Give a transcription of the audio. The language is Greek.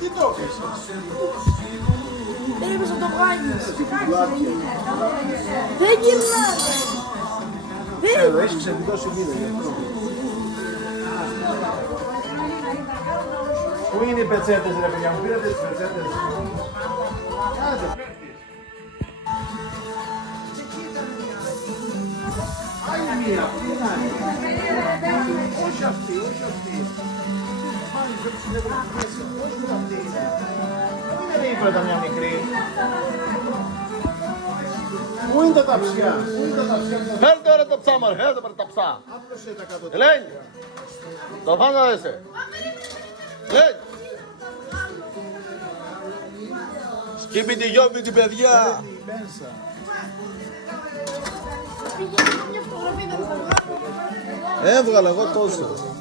Γιατί το έχεις? Δεν είπες να το βγάλεις. Δεν γυρνάει. Εδώ έχεις ξεδικώσει μήνες γι' αυτό. Πού είναι οι πετσέτες ρε παιδιά μου, πήρατε τις πετσέτες. Άλλη μία, πού είναι άλλη. Όχι αυτή, όχι αυτή. Πάλι δεν τους βλέπω μέσα, όχι αυτή είναι. Δεν είναι ύπρατα μια μικρή. Πού είναι τα ταψιά, πού είναι τα ταψιά. Φέρ τώρα το ψάμα, φέρ τώρα τα ψά. Άπλωσε τα κάτω. Ελένη, το φάνα δέσε. Ελένη. Σκύμπι τη γιόμπι την παιδιά. Η Μπένσα. Πήγαινε μια φωτογραφία, δεν θα βγάλω. Έβγαλα εγώ τόσο.